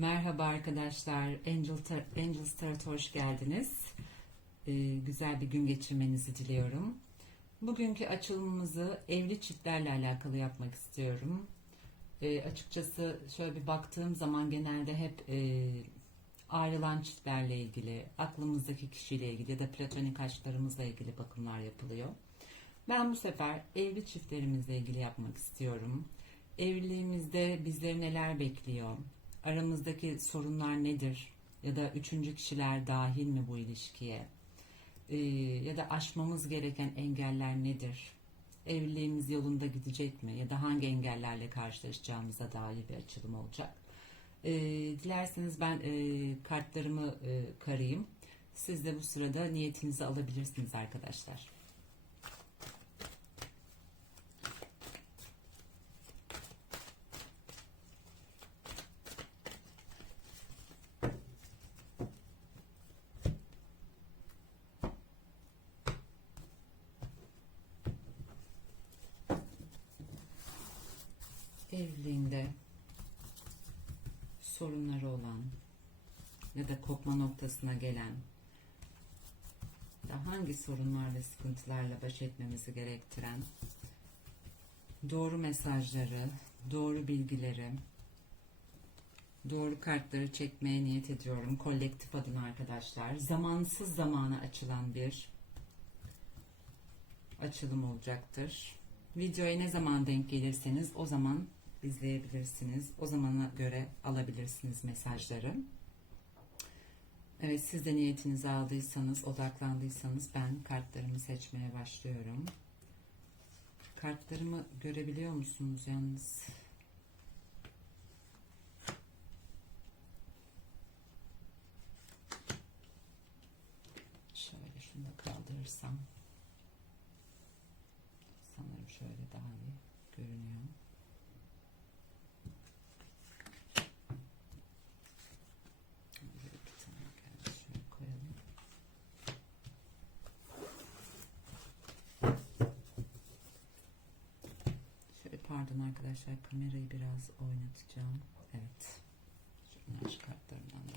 Merhaba arkadaşlar, Angel, Angels Tarot'a hoş geldiniz. Ee, güzel bir gün geçirmenizi diliyorum. Bugünkü açılımımızı evli çiftlerle alakalı yapmak istiyorum. Ee, açıkçası şöyle bir baktığım zaman genelde hep e, ayrılan çiftlerle ilgili, aklımızdaki kişiyle ilgili ya da platonik aşklarımızla ilgili bakımlar yapılıyor. Ben bu sefer evli çiftlerimizle ilgili yapmak istiyorum. Evliliğimizde bizleri neler bekliyor? Aramızdaki sorunlar nedir? Ya da üçüncü kişiler dahil mi bu ilişkiye? Ee, ya da aşmamız gereken engeller nedir? Evliliğimiz yolunda gidecek mi? Ya da hangi engellerle karşılaşacağımıza dair bir açılım olacak. Ee, dilerseniz ben e, kartlarımı e, karayım. Siz de bu sırada niyetinizi alabilirsiniz arkadaşlar. evliliğinde sorunları olan ya da kopma noktasına gelen ya hangi sorunlar ve sıkıntılarla baş etmemizi gerektiren doğru mesajları, doğru bilgileri, doğru kartları çekmeye niyet ediyorum. Kolektif adına arkadaşlar. Zamansız zamana açılan bir açılım olacaktır. Videoya ne zaman denk gelirseniz o zaman izleyebilirsiniz. O zamana göre alabilirsiniz mesajları. Evet siz de niyetinizi aldıysanız, odaklandıysanız ben kartlarımı seçmeye başlıyorum. Kartlarımı görebiliyor musunuz yalnız? Şöyle şunu da kaldırırsam. Sanırım şöyle daha iyi görünüyor. Böyle bir tane geldi. Şöyle koyalım. Şöyle pardon arkadaşlar kamerayı biraz oynatacağım. Evet. Şunlar şu kartlarımdan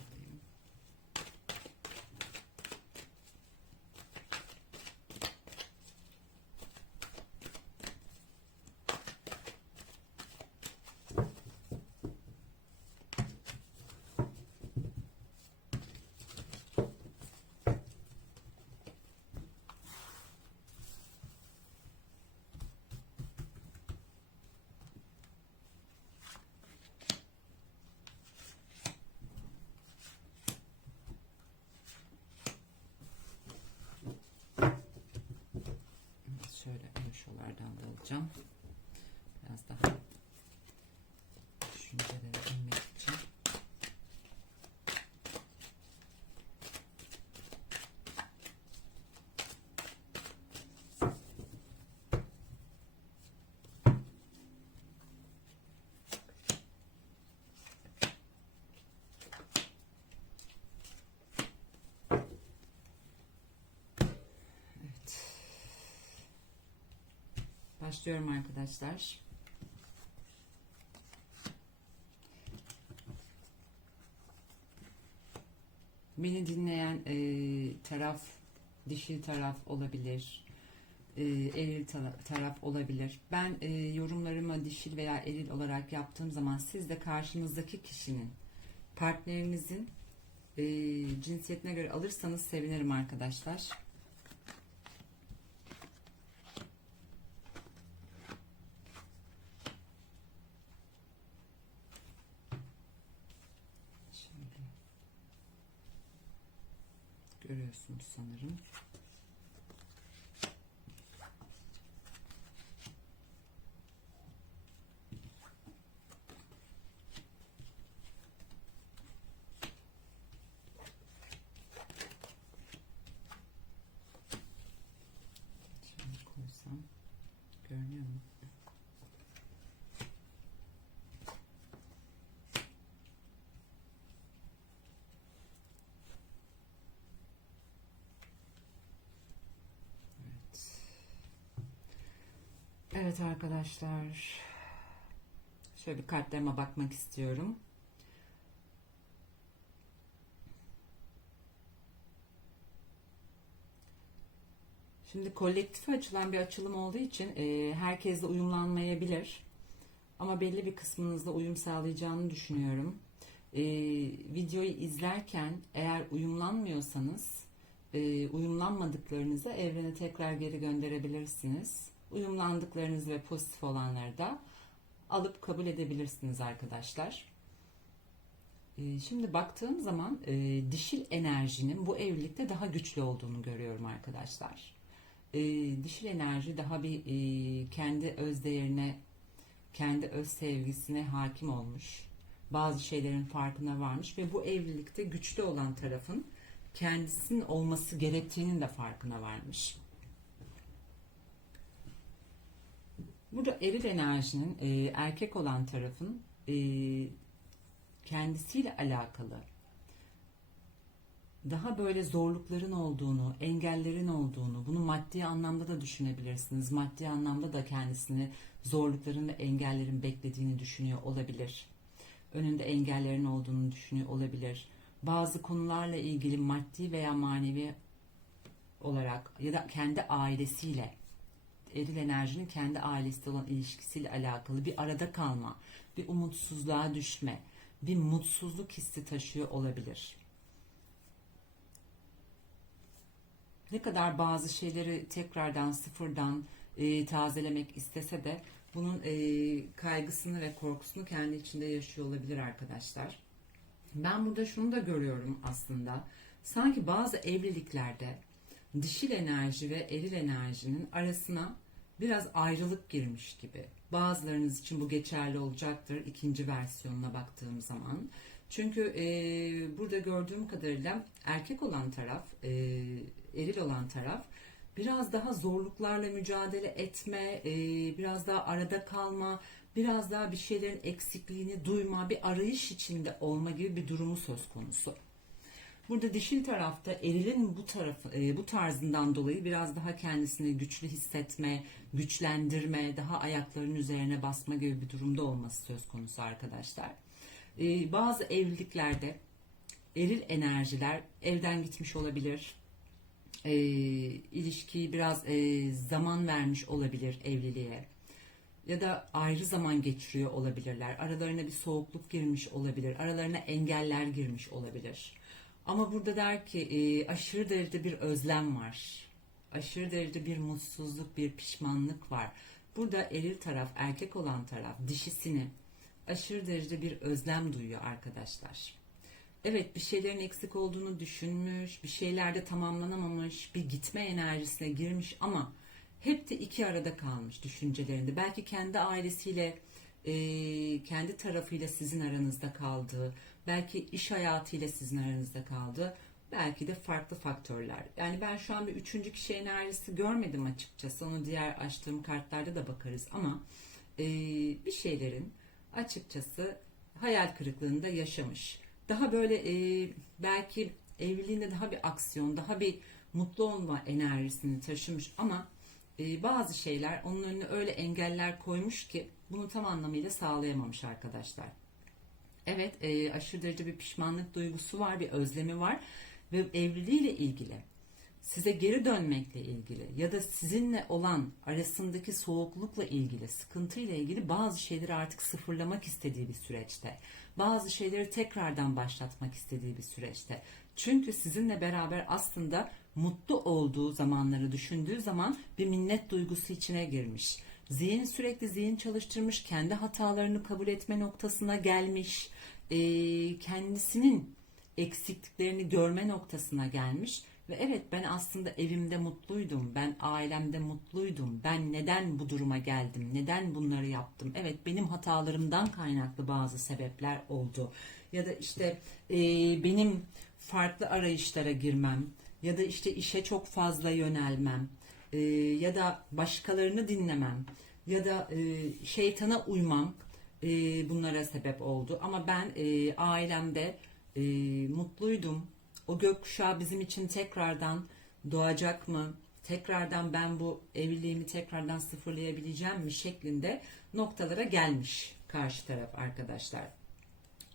Tchau. Başlıyorum arkadaşlar. Beni dinleyen e, taraf dişil taraf olabilir, e, eril tara- taraf olabilir. Ben e, yorumlarımı dişil veya eril olarak yaptığım zaman siz de karşınızdaki kişinin, partnerinizin e, cinsiyetine göre alırsanız sevinirim arkadaşlar. Şöyle. Görüyorsunuz sanırım. Evet arkadaşlar. Şöyle bir kartlarıma bakmak istiyorum. Şimdi kolektif açılan bir açılım olduğu için e, herkesle uyumlanmayabilir. Ama belli bir kısmınızla uyum sağlayacağını düşünüyorum. E, videoyu izlerken eğer uyumlanmıyorsanız e, uyumlanmadıklarınızı evrene tekrar geri gönderebilirsiniz. Uyumlandıklarınız ve pozitif olanları da alıp kabul edebilirsiniz arkadaşlar. E, şimdi baktığım zaman e, dişil enerjinin bu evlilikte daha güçlü olduğunu görüyorum arkadaşlar. E, dişil enerji daha bir e, kendi öz değerine, kendi öz sevgisine hakim olmuş. Bazı şeylerin farkına varmış ve bu evlilikte güçlü olan tarafın kendisinin olması gerektiğinin de farkına varmış. Burada eril enerjinin e, erkek olan tarafın e, kendisiyle alakalı daha böyle zorlukların olduğunu, engellerin olduğunu, bunu maddi anlamda da düşünebilirsiniz. Maddi anlamda da kendisini zorlukların ve engellerin beklediğini düşünüyor olabilir. Önünde engellerin olduğunu düşünüyor olabilir. Bazı konularla ilgili maddi veya manevi olarak ya da kendi ailesiyle eril enerjinin kendi ailesiyle olan ilişkisiyle alakalı bir arada kalma, bir umutsuzluğa düşme, bir mutsuzluk hissi taşıyor olabilir. Ne kadar bazı şeyleri tekrardan sıfırdan e, tazelemek istese de bunun e, kaygısını ve korkusunu kendi içinde yaşıyor olabilir arkadaşlar. Ben burada şunu da görüyorum aslında. Sanki bazı evliliklerde dişil enerji ve eril enerjinin arasına biraz ayrılık girmiş gibi. Bazılarınız için bu geçerli olacaktır ikinci versiyonuna baktığım zaman. Çünkü e, burada gördüğüm kadarıyla erkek olan taraf, e, eril olan taraf biraz daha zorluklarla mücadele etme, e, biraz daha arada kalma, biraz daha bir şeylerin eksikliğini duyma, bir arayış içinde olma gibi bir durumu söz konusu. Burada dişil tarafta erilin bu tarafı, e, bu tarzından dolayı biraz daha kendisini güçlü hissetme, güçlendirme, daha ayaklarının üzerine basma gibi bir durumda olması söz konusu arkadaşlar. E, bazı evliliklerde eril enerjiler evden gitmiş olabilir. E, ilişkiyi biraz e, zaman vermiş olabilir evliliğe ya da ayrı zaman geçiriyor olabilirler. Aralarına bir soğukluk girmiş olabilir. Aralarına engeller girmiş olabilir. Ama burada der ki e, aşırı derecede bir özlem var. Aşırı derecede bir mutsuzluk, bir pişmanlık var. Burada eril taraf, erkek olan taraf dişisini aşırı derecede bir özlem duyuyor arkadaşlar. Evet bir şeylerin eksik olduğunu düşünmüş, bir şeylerde tamamlanamamış, bir gitme enerjisine girmiş ama hep de iki arada kalmış düşüncelerinde. Belki kendi ailesiyle, e, kendi tarafıyla sizin aranızda kaldığı, belki iş hayatıyla sizin aranızda kaldı, belki de farklı faktörler. Yani ben şu an bir üçüncü kişi enerjisi görmedim açıkçası. Onu diğer açtığım kartlarda da bakarız ama e, bir şeylerin açıkçası hayal kırıklığında yaşamış. Daha böyle e, belki evliliğinde daha bir aksiyon, daha bir mutlu olma enerjisini taşımış ama e, bazı şeyler onun önüne öyle engeller koymuş ki bunu tam anlamıyla sağlayamamış arkadaşlar. Evet e, aşırı derece bir pişmanlık duygusu var, bir özlemi var ve evliliğiyle ilgili size geri dönmekle ilgili ya da sizinle olan arasındaki soğuklukla ilgili, sıkıntıyla ilgili bazı şeyleri artık sıfırlamak istediği bir süreçte. Bazı şeyleri tekrardan başlatmak istediği bir süreçte. Çünkü sizinle beraber aslında mutlu olduğu zamanları düşündüğü zaman bir minnet duygusu içine girmiş. Zihin sürekli zihin çalıştırmış, kendi hatalarını kabul etme noktasına gelmiş, kendisinin eksikliklerini görme noktasına gelmiş ve evet ben aslında evimde mutluydum, ben ailemde mutluydum, ben neden bu duruma geldim, neden bunları yaptım? Evet benim hatalarımdan kaynaklı bazı sebepler oldu. Ya da işte e, benim farklı arayışlara girmem ya da işte işe çok fazla yönelmem e, ya da başkalarını dinlemem ya da e, şeytana uymam e, bunlara sebep oldu. Ama ben e, ailemde e, mutluydum, o gökkuşağı bizim için tekrardan doğacak mı? Tekrardan ben bu evliliğimi tekrardan sıfırlayabileceğim mi şeklinde noktalara gelmiş karşı taraf arkadaşlar.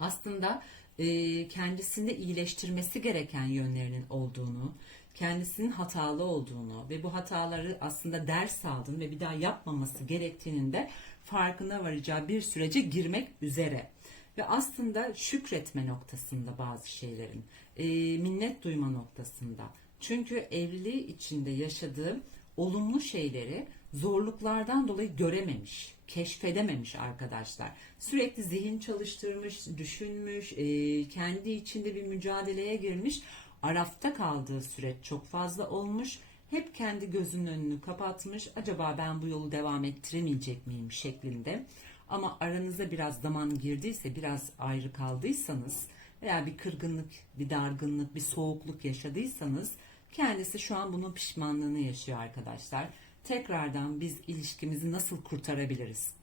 Aslında e, kendisini iyileştirmesi gereken yönlerinin olduğunu, kendisinin hatalı olduğunu ve bu hataları aslında ders aldığını ve bir daha yapmaması gerektiğinin de farkına varacağı bir sürece girmek üzere. Ve aslında şükretme noktasında bazı şeylerin, e, minnet duyma noktasında. Çünkü evliliği içinde yaşadığı olumlu şeyleri zorluklardan dolayı görememiş, keşfedememiş arkadaşlar. Sürekli zihin çalıştırmış, düşünmüş, e, kendi içinde bir mücadeleye girmiş. Arafta kaldığı süreç çok fazla olmuş. Hep kendi gözünün önünü kapatmış. Acaba ben bu yolu devam ettiremeyecek miyim şeklinde. Ama aranıza biraz zaman girdiyse, biraz ayrı kaldıysanız veya bir kırgınlık, bir dargınlık, bir soğukluk yaşadıysanız kendisi şu an bunun pişmanlığını yaşıyor arkadaşlar. Tekrardan biz ilişkimizi nasıl kurtarabiliriz?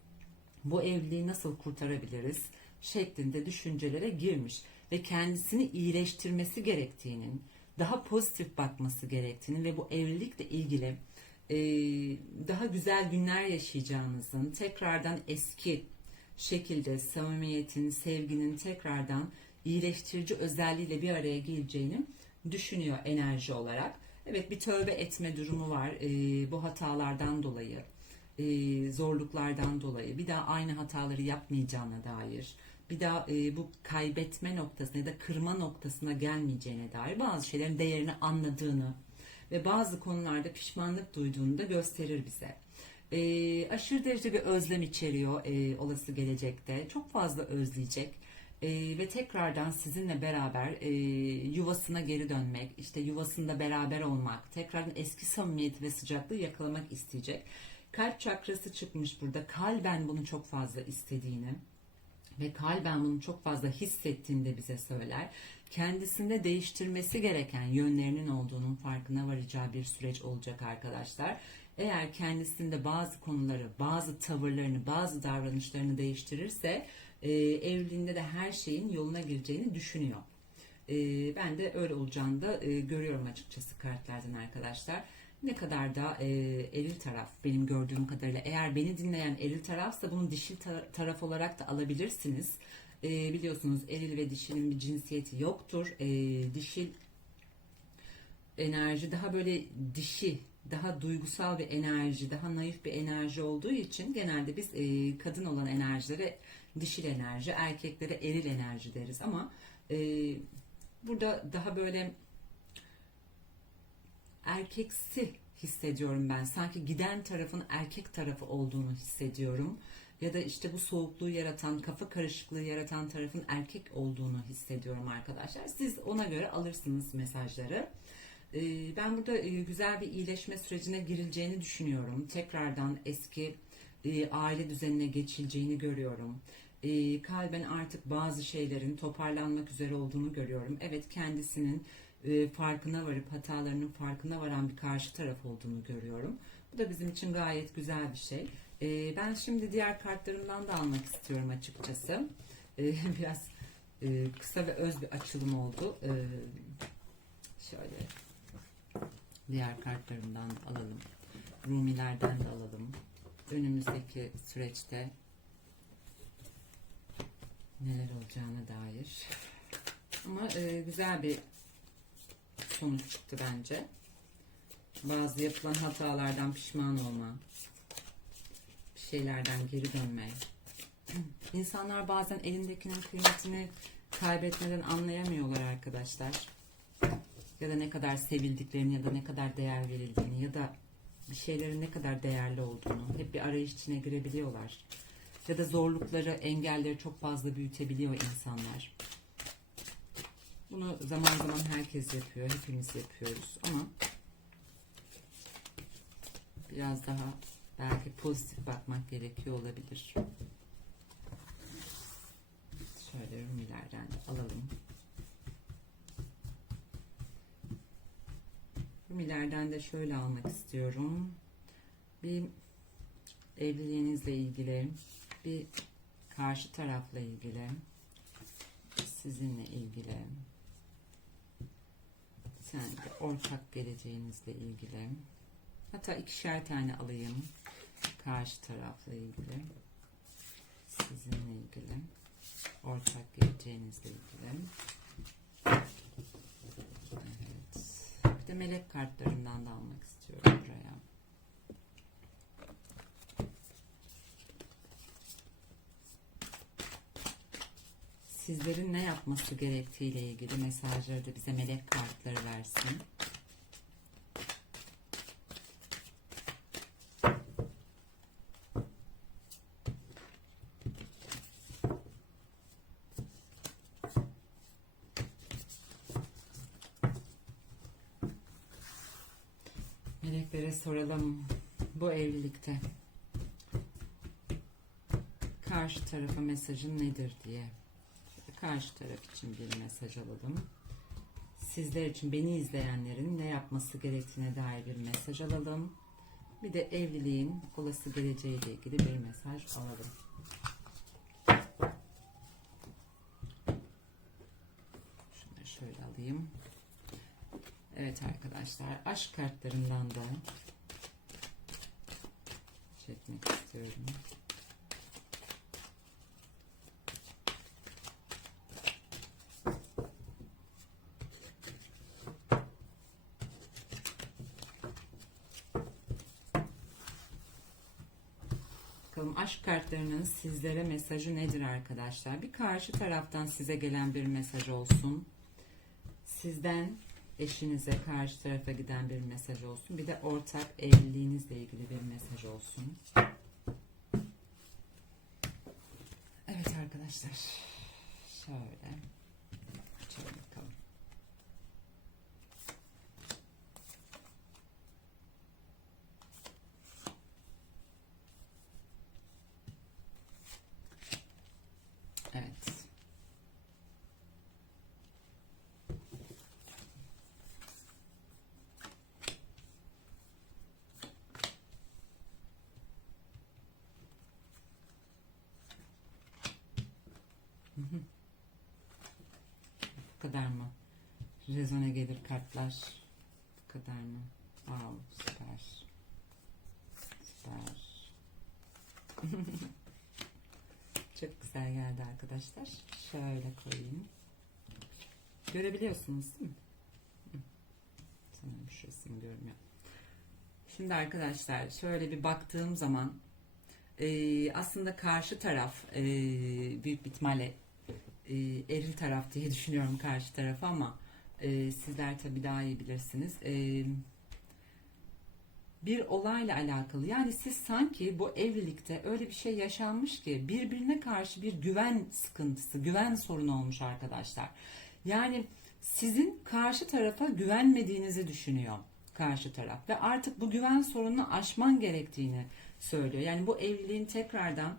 Bu evliliği nasıl kurtarabiliriz? şeklinde düşüncelere girmiş ve kendisini iyileştirmesi gerektiğinin, daha pozitif bakması gerektiğini ve bu evlilikle ilgili e, daha güzel günler yaşayacağınızın, tekrardan eski şekilde samimiyetin, sevginin tekrardan iyileştirici özelliğiyle bir araya geleceğini düşünüyor enerji olarak. Evet bir tövbe etme durumu var e, bu hatalardan dolayı, e, zorluklardan dolayı. Bir daha aynı hataları yapmayacağına dair, bir daha e, bu kaybetme noktasına ya da kırma noktasına gelmeyeceğine dair bazı şeylerin değerini anladığını ve bazı konularda pişmanlık duyduğunu da gösterir bize. E, aşırı derece bir özlem içeriyor e, olası gelecekte. Çok fazla özleyecek e, ve tekrardan sizinle beraber e, yuvasına geri dönmek, işte yuvasında beraber olmak, tekrardan eski samimiyeti ve sıcaklığı yakalamak isteyecek. Kalp çakrası çıkmış burada. Kalben bunu çok fazla istediğini ve kalben bunu çok fazla hissettiğini de bize söyler. Kendisinde değiştirmesi gereken yönlerinin olduğunun farkına varacağı bir süreç olacak arkadaşlar. Eğer kendisinde bazı konuları, bazı tavırlarını, bazı davranışlarını değiştirirse e, evliliğinde de her şeyin yoluna gireceğini düşünüyor. E, ben de öyle olacağını da e, görüyorum açıkçası kartlardan arkadaşlar. Ne kadar da e, eril taraf benim gördüğüm kadarıyla eğer beni dinleyen eril tarafsa bunu dişil ta- taraf olarak da alabilirsiniz. E, biliyorsunuz eril ve dişinin bir cinsiyeti yoktur. E, dişil enerji daha böyle dişi, daha duygusal bir enerji, daha naif bir enerji olduğu için genelde biz e, kadın olan enerjilere dişil enerji, erkeklere eril enerji deriz ama e, burada daha böyle erkeksi hissediyorum ben. Sanki giden tarafın erkek tarafı olduğunu hissediyorum. Ya da işte bu soğukluğu yaratan, kafa karışıklığı yaratan tarafın erkek olduğunu hissediyorum arkadaşlar. Siz ona göre alırsınız mesajları. Ee, Ben burada e, güzel bir iyileşme sürecine girileceğini düşünüyorum. Tekrardan eski e, aile düzenine geçileceğini görüyorum. E, Kalben artık bazı şeylerin toparlanmak üzere olduğunu görüyorum. Evet kendisinin e, farkına varıp hatalarının farkına varan bir karşı taraf olduğunu görüyorum. Bu da bizim için gayet güzel bir şey. E, Ben şimdi diğer kartlarımdan da almak istiyorum açıkçası. E, Biraz kısa ve öz bir açılım oldu. Şöyle diğer kartlarımdan alalım. Rumilerden de alalım. Önümüzdeki süreçte neler olacağına dair. Ama güzel bir sonuç çıktı bence. Bazı yapılan hatalardan pişman olma, bir şeylerden geri dönme. İnsanlar bazen elindekinin kıymetini kaybetmeden anlayamıyorlar arkadaşlar. Ya da ne kadar sevildiklerini ya da ne kadar değer verildiğini ya da bir şeylerin ne kadar değerli olduğunu hep bir arayış içine girebiliyorlar. Ya da zorlukları, engelleri çok fazla büyütebiliyor insanlar. Bunu zaman zaman herkes yapıyor, hepimiz yapıyoruz ama biraz daha belki pozitif bakmak gerekiyor olabilir. Şöyle rumilerden alalım. Rumilerden de şöyle almak istiyorum. Bir evliliğinizle ilgili, bir karşı tarafla ilgili, sizinle ilgili, sen de ortak geleceğinizle ilgili. Hatta ikişer tane alayım. Karşı tarafla ilgili. Sizinle ilgili. Ortak geleceğinizle ilgili. Evet. Bir de melek kartlarından da almak istiyorum buraya. Sizlerin ne yapması gerektiğiyle ilgili mesajları da bize melek kartları versin. Meleklere soralım bu evlilikte karşı tarafa mesajın nedir diye. Karşı taraf için bir mesaj alalım. Sizler için beni izleyenlerin ne yapması gerektiğine dair bir mesaj alalım. Bir de evliliğin olası geleceğiyle ilgili bir mesaj alalım. Şunları şöyle alayım. Evet arkadaşlar aşk kartlarından da çekmek istiyorum. Bakalım aşk kartlarının sizlere mesajı nedir arkadaşlar? Bir karşı taraftan size gelen bir mesaj olsun. Sizden eşinize karşı tarafa giden bir mesaj olsun. Bir de ortak evliliğinizle ilgili bir mesaj olsun. Evet arkadaşlar. Şöyle. Açalım bakalım. Evet. Kadar mı? Rezone gelir kartlar. Bu kadar mı? Wow, süper. Süper. Çok güzel geldi arkadaşlar. Şöyle koyayım. Görebiliyorsunuz değil mi? Sanırım şurasını görmüyor. Şimdi arkadaşlar şöyle bir baktığım zaman e, aslında karşı taraf e, büyük bir ihtimalle e, eril taraf diye düşünüyorum karşı tarafı ama e, sizler tabii daha iyi bilirsiniz. E, bir olayla alakalı yani siz sanki bu evlilikte öyle bir şey yaşanmış ki birbirine karşı bir güven sıkıntısı, güven sorunu olmuş arkadaşlar. Yani sizin karşı tarafa güvenmediğinizi düşünüyor karşı taraf ve artık bu güven sorununu aşman gerektiğini söylüyor. Yani bu evliliğin tekrardan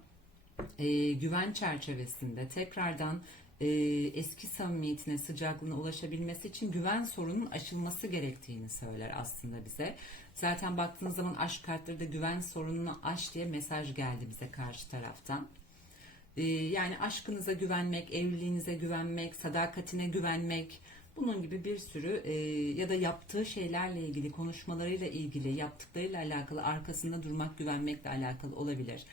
e, güven çerçevesinde tekrardan e, eski samimiyetine, sıcaklığına ulaşabilmesi için güven sorunun aşılması gerektiğini söyler aslında bize. Zaten baktığınız zaman aşk kartları da güven sorununu aş diye mesaj geldi bize karşı taraftan. E, yani aşkınıza güvenmek, evliliğinize güvenmek, sadakatine güvenmek, bunun gibi bir sürü e, ya da yaptığı şeylerle ilgili, konuşmalarıyla ilgili, yaptıklarıyla alakalı arkasında durmak, güvenmekle alakalı olabilir.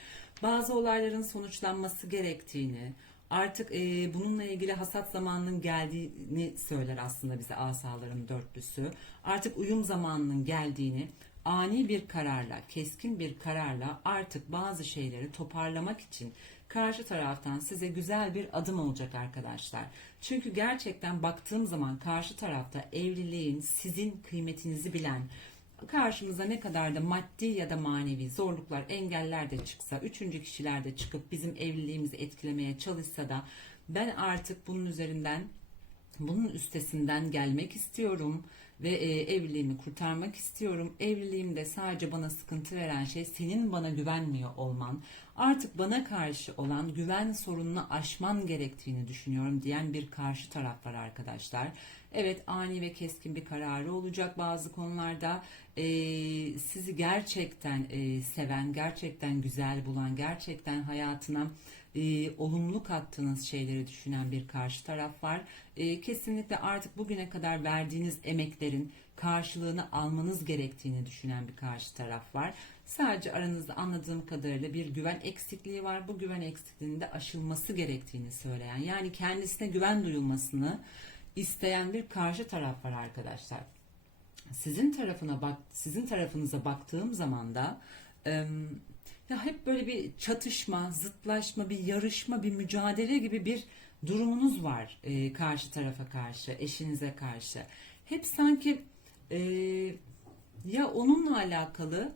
Bazı olayların sonuçlanması gerektiğini, artık e, bununla ilgili hasat zamanının geldiğini söyler aslında bize asaların dörtlüsü. Artık uyum zamanının geldiğini, ani bir kararla, keskin bir kararla artık bazı şeyleri toparlamak için karşı taraftan size güzel bir adım olacak arkadaşlar. Çünkü gerçekten baktığım zaman karşı tarafta evliliğin sizin kıymetinizi bilen, karşımıza ne kadar da maddi ya da manevi zorluklar, engeller de çıksa, üçüncü kişiler de çıkıp bizim evliliğimizi etkilemeye çalışsa da ben artık bunun üzerinden bunun üstesinden gelmek istiyorum ve e, evliliğimi kurtarmak istiyorum. Evliliğimde sadece bana sıkıntı veren şey senin bana güvenmiyor olman. Artık bana karşı olan güven sorununu aşman gerektiğini düşünüyorum diyen bir karşı taraf var arkadaşlar. Evet ani ve keskin bir kararı olacak bazı konularda. E, sizi gerçekten e, seven, gerçekten güzel bulan, gerçekten hayatına e, olumlu kattığınız şeyleri düşünen bir karşı taraf var. E, kesinlikle artık bugüne kadar verdiğiniz emeklerin karşılığını almanız gerektiğini düşünen bir karşı taraf var. Sadece aranızda anladığım kadarıyla bir güven eksikliği var. Bu güven eksikliğinin de aşılması gerektiğini söyleyen yani kendisine güven duyulmasını isteyen bir karşı taraf var arkadaşlar. sizin tarafına bak sizin tarafınıza baktığım zaman da ya hep böyle bir çatışma, zıtlaşma, bir yarışma, bir mücadele gibi bir durumunuz var e, karşı tarafa karşı, eşinize karşı. Hep sanki e, ya onunla alakalı,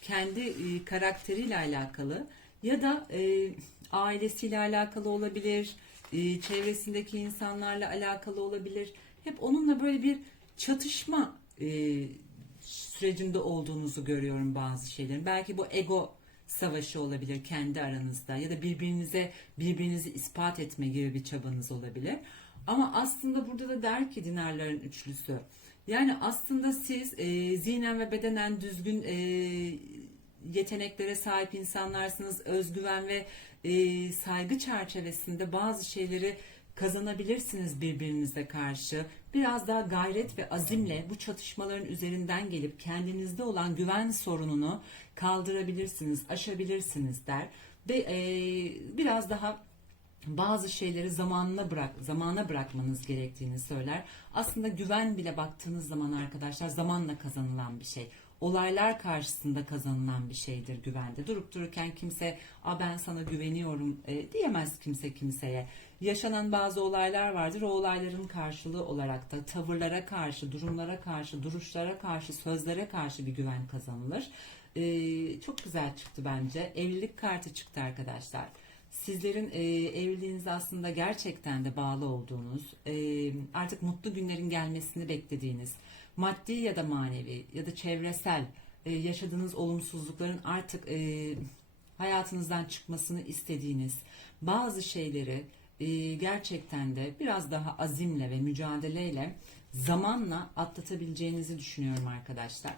kendi e, karakteriyle alakalı ya da e, ailesiyle alakalı olabilir, e, çevresindeki insanlarla alakalı olabilir. Hep onunla böyle bir çatışma e, sürecinde olduğunuzu görüyorum bazı şeylerin. Belki bu ego savaşı olabilir kendi aranızda ya da birbirinize birbirinizi ispat etme gibi bir çabanız olabilir. Ama aslında burada da der ki dinarların üçlüsü. Yani aslında siz e, zihnen ve bedenen düzgün e, yeteneklere sahip insanlarsınız. Özgüven ve e, saygı çerçevesinde bazı şeyleri kazanabilirsiniz birbirinize karşı. Biraz daha gayret ve azimle bu çatışmaların üzerinden gelip kendinizde olan güven sorununu kaldırabilirsiniz, aşabilirsiniz der. Ve e, biraz daha bazı şeyleri zamanına bırak zamana bırakmanız gerektiğini söyler. Aslında güven bile baktığınız zaman arkadaşlar zamanla kazanılan bir şey. Olaylar karşısında kazanılan bir şeydir güvende. Durup dururken kimse "A ben sana güveniyorum" e, diyemez kimse kimseye. Yaşanan bazı olaylar vardır. O olayların karşılığı olarak da tavırlara karşı, durumlara karşı, duruşlara karşı, sözlere karşı bir güven kazanılır. E, çok güzel çıktı bence. Evlilik kartı çıktı arkadaşlar sizlerin e, evliliğinize aslında gerçekten de bağlı olduğunuz, e, artık mutlu günlerin gelmesini beklediğiniz, maddi ya da manevi ya da çevresel e, yaşadığınız olumsuzlukların artık e, hayatınızdan çıkmasını istediğiniz bazı şeyleri e, gerçekten de biraz daha azimle ve mücadeleyle zamanla atlatabileceğinizi düşünüyorum arkadaşlar.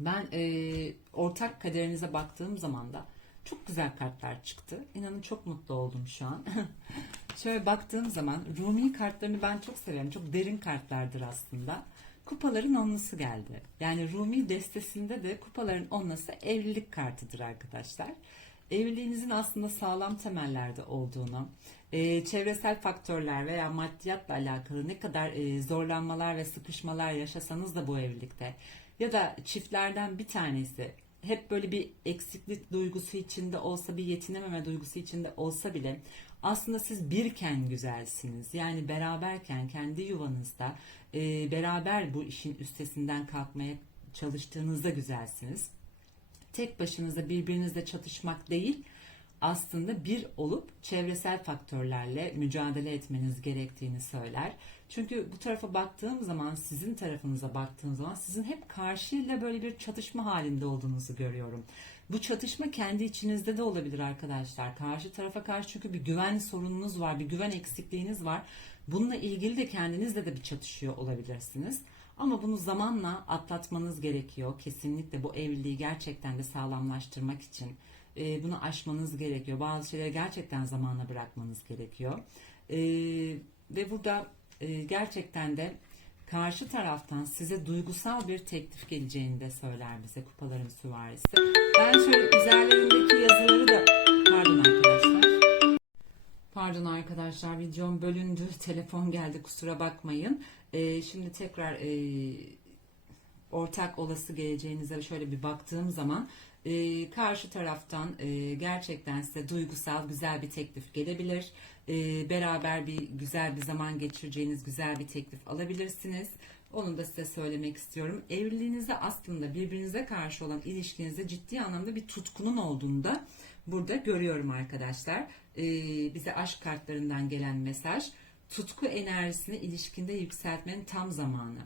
Ben e, ortak kaderinize baktığım zaman da çok güzel kartlar çıktı. İnanın çok mutlu oldum şu an. Şöyle baktığım zaman Rumi kartlarını ben çok severim. Çok derin kartlardır aslında. Kupaların onlusu geldi. Yani Rumi destesinde de kupaların onlusu evlilik kartıdır arkadaşlar. Evliliğinizin aslında sağlam temellerde olduğunu, e, çevresel faktörler veya maddiyatla alakalı ne kadar e, zorlanmalar ve sıkışmalar yaşasanız da bu evlilikte ya da çiftlerden bir tanesi hep böyle bir eksiklik duygusu içinde olsa bir yetinememe duygusu içinde olsa bile aslında siz birken güzelsiniz. Yani beraberken kendi yuvanızda e, beraber bu işin üstesinden kalkmaya çalıştığınızda güzelsiniz. Tek başınıza birbirinizle çatışmak değil aslında bir olup çevresel faktörlerle mücadele etmeniz gerektiğini söyler. Çünkü bu tarafa baktığım zaman, sizin tarafınıza baktığım zaman sizin hep karşıyla böyle bir çatışma halinde olduğunuzu görüyorum. Bu çatışma kendi içinizde de olabilir arkadaşlar. Karşı tarafa karşı çünkü bir güven sorununuz var, bir güven eksikliğiniz var. Bununla ilgili de kendinizle de bir çatışıyor olabilirsiniz. Ama bunu zamanla atlatmanız gerekiyor. Kesinlikle bu evliliği gerçekten de sağlamlaştırmak için e, bunu aşmanız gerekiyor. Bazı şeyleri gerçekten zamana bırakmanız gerekiyor. E, ve burada e, gerçekten de karşı taraftan size duygusal bir teklif geleceğini de söyler bize kupaların süvarisi. Ben şöyle üzerlerindeki yazıları da pardon arkadaşlar. Pardon arkadaşlar videom bölündü. Telefon geldi kusura bakmayın. E, şimdi tekrar e, ortak olası geleceğinize şöyle bir baktığım zaman e, karşı taraftan e, gerçekten size duygusal güzel bir teklif gelebilir. E, beraber bir güzel bir zaman geçireceğiniz güzel bir teklif alabilirsiniz. Onu da size söylemek istiyorum. Evliliğinizde aslında birbirinize karşı olan ilişkinizde ciddi anlamda bir tutkunun olduğunu da burada görüyorum arkadaşlar. E, bize aşk kartlarından gelen mesaj. Tutku enerjisini ilişkinde yükseltmenin tam zamanı.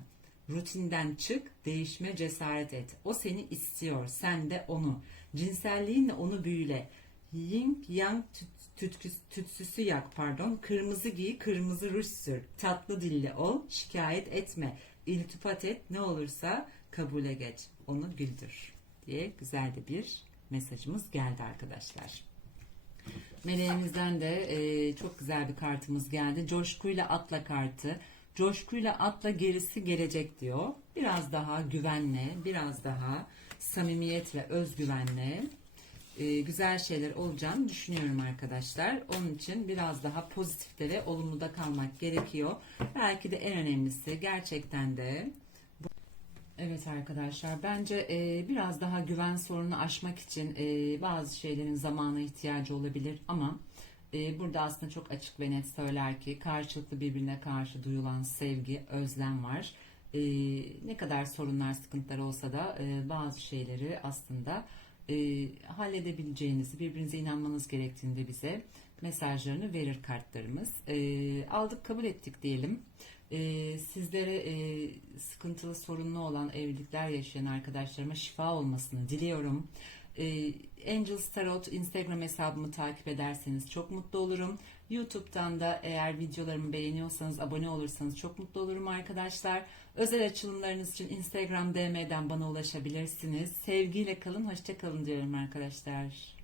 Rutinden çık, değişme cesaret et. O seni istiyor, sen de onu. Cinselliğinle onu büyüle. Yin yang tütküs, tütsüsü yak pardon. Kırmızı giy, kırmızı ruj sür. Tatlı dilli ol, şikayet etme. İltifat et, ne olursa kabule geç. Onu güldür diye güzel de bir mesajımız geldi arkadaşlar. Meleğimizden de e, çok güzel bir kartımız geldi. Coşkuyla atla kartı. Coşkuyla atla gerisi gelecek diyor. Biraz daha güvenle, biraz daha samimiyet ve özgüvenle e, güzel şeyler olacağını düşünüyorum arkadaşlar. Onun için biraz daha pozitifte ve olumluda kalmak gerekiyor. Belki de en önemlisi gerçekten de Evet arkadaşlar bence e, biraz daha güven sorununu aşmak için e, bazı şeylerin zamana ihtiyacı olabilir ama e, burada aslında çok açık ve net söyler ki karşılıklı birbirine karşı duyulan sevgi, özlem var. E, ne kadar sorunlar, sıkıntılar olsa da e, bazı şeyleri aslında e, halledebileceğinizi, birbirinize inanmanız gerektiğini de bize mesajlarını verir kartlarımız. E, aldık kabul ettik diyelim. E, sizlere e, sıkıntılı sorunlu olan evlilikler yaşayan arkadaşlarıma şifa olmasını diliyorum. E, Angels Tarot Instagram hesabımı takip ederseniz çok mutlu olurum. YouTube'dan da eğer videolarımı beğeniyorsanız abone olursanız çok mutlu olurum arkadaşlar. Özel açılımlarınız için Instagram DM'den bana ulaşabilirsiniz. Sevgiyle kalın, hoşça kalın diyorum arkadaşlar.